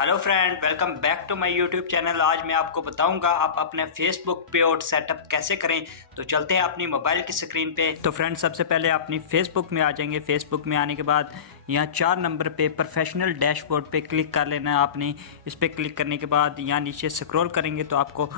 Hello friend, welcome back to my YouTube channel. आज मैं आपको बताऊंगा आप अपने फेसबुक पेआउट सेटअप कैसे करें। तो चलते हैं अपनी मोबाइल की स्क्रीन पे। तो फ्रेंड, सबसे पहले अपनी फेसबुक में आ जाएंगे। फेसबुक में आने के बाद यहाँ 4 नंबर पे प्रोफेशनल डैशबोर्ड पे क्लिक कर लेना है आपने। इस पर क्लिक करने के बाद यहाँ नीचे स्क्रॉल करेंगे तो आपको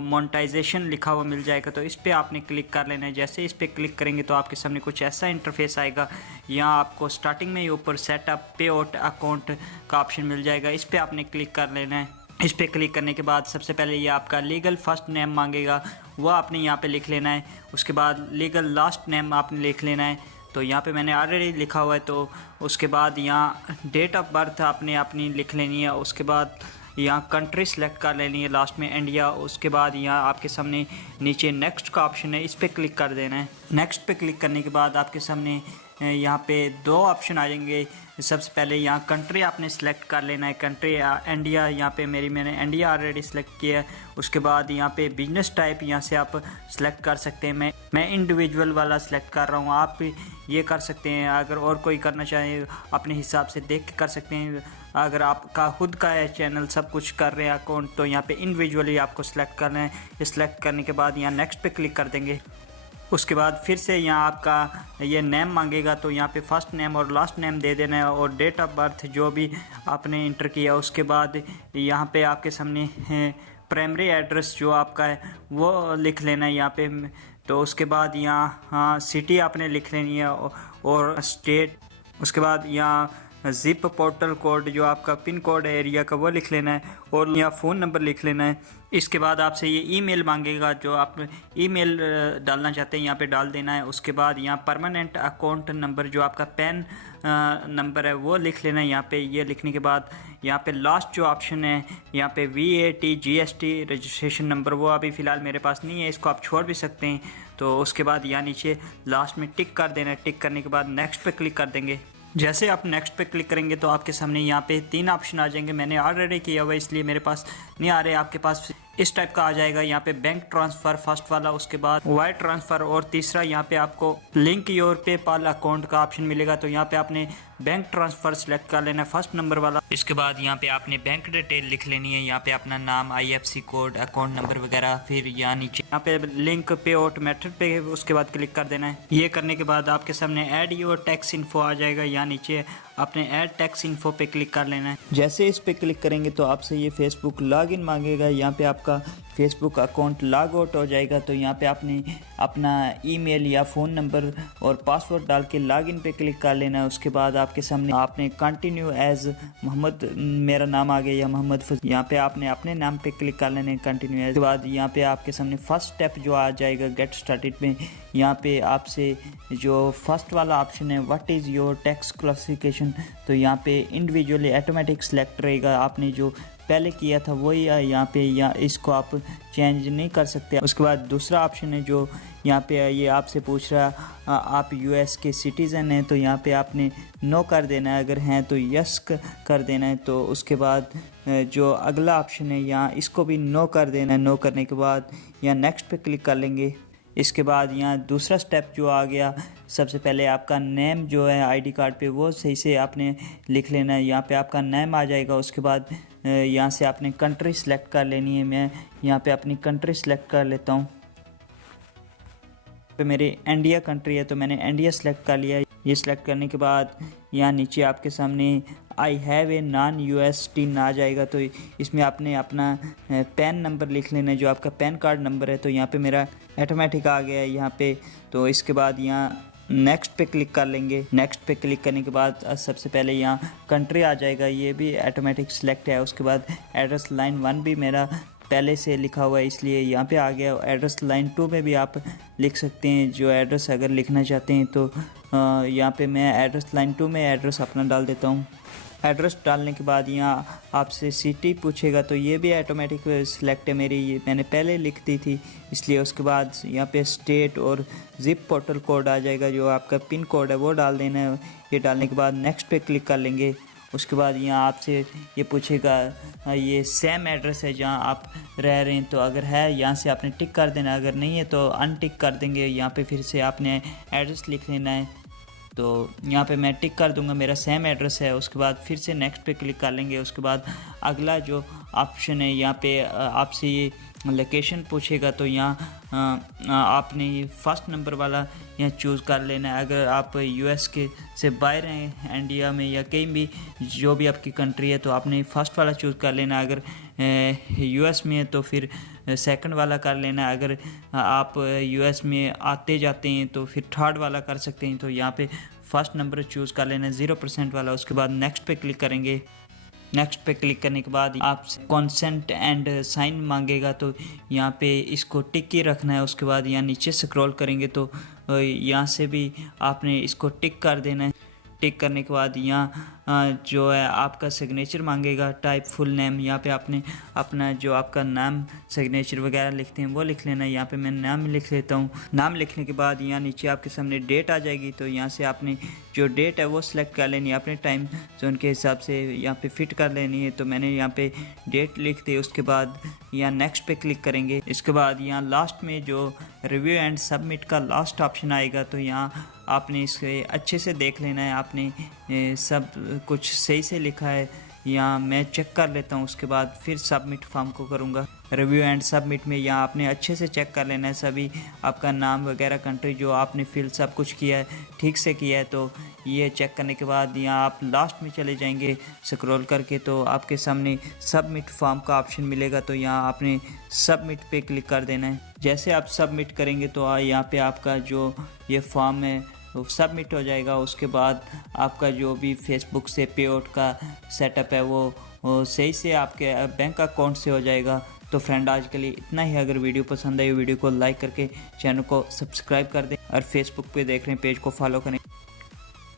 मोनेटाइजेशन लिखा हुआ मिल जाएगा, तो इस पर आपने क्लिक कर लेना है। जैसे इस पर क्लिक करेंगे तो आपके सामने कुछ ऐसा इंटरफेस आएगा। यहाँ आपको स्टार्टिंग में ही ऊपर सेटअप पेआउट अकाउंट का ऑप्शन मिल जाएगा, इस पर आपने क्लिक कर लेना है। इस पर क्लिक करने के बाद सबसे पहले ये आपका लीगल फर्स्ट नेम मांगेगा, वो आपने यहाँ पे लिख लेना है। उसके बाद लीगल लास्ट नेम आपने लिख लेना है, तो यहाँ पे मैंने ऑलरेडी लिखा हुआ है। तो उसके बाद यहाँ डेट ऑफ बर्थ आपने अपनी लिख लेनी है। उसके बाद यहाँ कंट्री सेलेक्ट कर लेनी है लास्ट में इंडिया। उसके बाद यहाँ आपके सामने नीचे नेक्स्ट का ऑप्शन है, इस पर क्लिक कर देना है। नेक्स्ट पे क्लिक करने के बाद आपके सामने यहाँ पे 2 ऑप्शन आ जाएंगे। सबसे पहले यहाँ कंट्री आपने सेलेक्ट कर लेना है, कंट्री इंडिया। यहाँ पे मैंने इंडिया ऑलरेडी सेलेक्ट किया है। उसके बाद यहाँ पे बिजनेस टाइप यहाँ से आप सेलेक्ट कर सकते हैं। मैं इंडिविजुअल वाला सेलेक्ट कर रहा हूँ, आप ये कर सकते हैं। अगर और कोई करना चाहे अपने हिसाब से देख के कर सकते हैं। अगर आपका खुद का है चैनल, सब कुछ कर रहे हैं अकाउंट, तो यहाँ पे इंडिविजुअली आपको सेलेक्ट करना है। सेलेक्ट करने के बाद यहाँ नेक्स्ट पे क्लिक कर देंगे। उसके बाद फिर से यहाँ आपका ये नेम मांगेगा, तो यहाँ पे फर्स्ट नेम और लास्ट नेम दे देना है और डेट ऑफ बर्थ जो भी आपने इंटर किया। उसके बाद यहाँ पे आपके सामने प्राइमरी एड्रेस जो आपका है वो लिख लेना है यहाँ पे। तो उसके बाद यहाँ सिटी आपने लिख लेनी है और स्टेट। उसके बाद यहाँ जिप पोर्टल कोड जो आपका पिन कोड है एरिया का वो लिख लेना है और यहाँ फ़ोन नंबर लिख लेना है। इसके बाद आपसे ये ईमेल मांगेगा, जो आप ईमेल डालना चाहते हैं यहाँ पे डाल देना है। उसके बाद यहाँ परमानेंट अकाउंट नंबर जो आपका पैन नंबर है वो लिख लेना है यहाँ पे। ये लिखने के बाद यहाँ पे लास्ट जो ऑप्शन है यहाँ पे VAT GST रजिस्ट्रेशन नंबर, वो अभी फ़िलहाल मेरे पास नहीं है, इसको आप छोड़ भी सकते हैं। तो उसके बाद यहाँ नीचे लास्ट में टिक कर देना है। टिक करने के बाद नेक्स्ट पे क्लिक कर देंगे। जैसे आप नेक्स्ट पे क्लिक करेंगे तो आपके सामने यहाँ पे 3 ऑप्शन आ जाएंगे। मैंने ऑलरेडी किया हुआ है इसलिए मेरे पास नहीं आ रहे, आपके पास इस टाइप का आ जाएगा। यहाँ पे बैंक ट्रांसफ़र फर्स्ट वाला, उसके बाद वायर ट्रांसफ़र और तीसरा यहाँ पे आपको लिंक योर पेपाल अकाउंट का ऑप्शन मिलेगा। तो यहाँ पे आपने बैंक ट्रांसफ़र सेलेक्ट कर लेना है फर्स्ट नंबर वाला। इसके बाद यहाँ पे आपने बैंक डिटेल लिख लेनी है, यहाँ पे अपना नाम, IFSC कोड, अकाउंट नंबर वगैरह। फिर यहाँ नीचे यहाँ पे लिंक पेआउट मेथड पे उसके बाद क्लिक कर देना है। ये करने के बाद आपके सामने ऐड योर टैक्स इन्फो आ जाएगा। यहाँ नीचे आपने ऐड टैक्स इन्फो पे क्लिक कर लेना है। जैसे इस पे क्लिक करेंगे तो आपसे ये फेसबुक लॉगिन मांगेगा। यहाँ पे आपका फेसबुक अकाउंट लॉग आउट हो जाएगा, तो यहाँ पे आपने अपना ईमेल या फ़ोन नंबर और पासवर्ड डाल के लॉगिन पे क्लिक कर लेना है। उसके बाद आपके सामने आपने कंटिन्यू एज मोहम्मद, मेरा नाम आ गया या मोहम्मद, यहाँ पे आपने अपने नाम पे क्लिक कर लेना है कंटिन्यू एज। उसके बाद यहाँ पे आपके सामने फर्स्ट स्टेप जो आ जाएगा गेट स्टार्टेड में, यहाँ पे आपसे जो फर्स्ट वाला ऑप्शन है what is your tax classification, तो यहाँ पे इंडिविजुअली ऑटोमेटिक सेलेक्ट रहेगा। आपने जो पहले किया था वही यहाँ पे, या इसको आप चेंज नहीं कर सकते। उसके बाद दूसरा ऑप्शन है जो यहाँ पे ये आपसे पूछ रहा आप US के सिटीज़न हैं, तो यहाँ पे आपने नो कर देना है, अगर हैं तो यस कर देना है। तो उसके बाद जो अगला ऑप्शन है यहाँ इसको भी नो कर देना है। नो करने के बाद यहाँ नेक्स्ट पे क्लिक कर लेंगे। इसके बाद यहाँ दूसरा स्टेप जो आ गया, सबसे पहले आपका नेम जो है ID कार्ड पे वो सही से आपने लिख लेना है। यहाँ पे आपका नेम आ जाएगा। उसके बाद यहाँ से आपने कंट्री सेलेक्ट कर लेनी है। मैं यहाँ पे अपनी कंट्री सेलेक्ट कर लेता हूँ। पे मेरी इंडिया कंट्री है तो मैंने इंडिया सेलेक्ट कर लिया। ये सिलेक्ट करने के बाद यहाँ नीचे आपके सामने I have a non US TIN आ जाएगा, तो इसमें आपने अपना पैन नंबर लिख लेना है जो आपका पैन कार्ड नंबर है। तो यहाँ पे मेरा ऑटोमेटिक आ गया है यहाँ पे। तो इसके बाद यहाँ नेक्स्ट पे क्लिक कर लेंगे। नेक्स्ट पे क्लिक करने के बाद सबसे पहले यहाँ कंट्री आ जाएगा, ये भी ऑटोमेटिक सेलेक्ट है। उसके बाद एड्रेस लाइन 1 भी मेरा पहले से लिखा हुआ है इसलिए यहाँ पे आ गया। एड्रेस लाइन 2 में भी आप लिख सकते हैं जो एड्रेस अगर लिखना चाहते हैं। तो यहाँ पे मैं एड्रेस लाइन 2 में एड्रेस अपना डाल देता हूँ। एड्रेस डालने के बाद यहाँ आपसे सिटी पूछेगा, तो ये भी ऑटोमेटिक सिलेक्ट है मेरी, ये मैंने पहले लिख दी थी इसलिए। उसके बाद यहाँ पे स्टेट और जिप पोर्टल कोड आ जाएगा, जो आपका पिन कोड है वो डाल देना है। ये डालने के बाद नेक्स्ट पे क्लिक कर लेंगे। उसके बाद यहाँ आपसे ये पूछेगा ये सेम एड्रेस है जहाँ आप रह रहे हैं, तो अगर है यहाँ से आपने टिक कर देना, अगर नहीं है तो अनटिक कर देंगे। यहाँ पे फिर से आपने एड्रेस लिख लेना है। तो यहाँ पे मैं टिक कर दूंगा, मेरा सेम एड्रेस है। उसके बाद फिर से नेक्स्ट पे क्लिक कर लेंगे। उसके बाद अगला जो ऑप्शन है यहाँ पे आपसे ये लोकेशन पूछेगा, तो यहाँ आपने ये फर्स्ट नंबर वाला यहाँ चूज़ कर लेना है। अगर आप यूएस के से बाहर हैं, इंडिया में या कहीं भी जो भी आपकी कंट्री है, तो आपने फर्स्ट वाला चूज़ कर लेना है। अगर यूएस में है तो फिर सेकंड वाला कर लेना है। अगर आप यूएस में आते जाते हैं तो फिर थर्ड वाला कर सकते हैं। तो यहाँ पे फर्स्ट नंबर चूज़ कर लेना है 0% वाला। उसके बाद नेक्स्ट पे क्लिक करेंगे। नेक्स्ट पे क्लिक करने के बाद आपसे कंसेंट एंड साइन मांगेगा, तो यहाँ पे इसको टिक ही रखना है। उसके बाद यहाँ नीचे स्क्रॉल करेंगे तो यहाँ से भी आपने इसको टिक कर देना है। टिक करने के बाद यहाँ जो है आपका सिग्नेचर मांगेगा, टाइप फुल नेम। यहाँ पे आपने अपना जो आपका नाम सिग्नेचर वगैरह लिखते हैं वो लिख लेना है। यहाँ पे मैं नाम लिख लेता हूँ। नाम लिखने के बाद यहाँ नीचे आपके सामने डेट आ जाएगी, तो यहाँ से आपने जो डेट है वो सिलेक्ट कर लेनी है, अपने टाइम जोन के हिसाब से यहाँ पे फिट कर लेनी है। तो मैंने यहाँ पे डेट लिख दी। उसके बाद यहाँ नेक्स्ट पे क्लिक करेंगे। इसके बाद यहाँ लास्ट में जो रिव्यू एंड सबमिट का लास्ट ऑप्शन आएगा, तो यहाँ आपने इसे अच्छे से देख लेना है। आपने सब कुछ सही से लिखा है, यहाँ मैं चेक कर लेता हूँ। उसके बाद फिर सबमिट फॉर्म को करूँगा। रिव्यू एंड सबमिट में यहाँ आपने अच्छे से चेक कर लेना है, सभी आपका नाम वगैरह, कंट्री जो आपने फिल सब कुछ किया है ठीक से किया है। तो ये चेक करने के बाद यहाँ आप लास्ट में चले जाएंगे स्क्रॉल करके, तो आपके सामने सबमिट फॉर्म का ऑप्शन मिलेगा। तो यहाँ आपने सबमिट पे क्लिक कर देना है। जैसे आप सबमिट करेंगे तो यहाँ पे आपका जो ये फॉर्म है वो सबमिट हो जाएगा। उसके बाद आपका जो भी फेसबुक से पे आउट का सेटअप है वो सही से आपके बैंक अकाउंट से हो जाएगा। तो फ्रेंड आज के लिए इतना ही। अगर वीडियो पसंद आई वीडियो को लाइक करके चैनल को सब्सक्राइब कर दें, और फेसबुक पे देख रहे हैं पेज को फॉलो करें।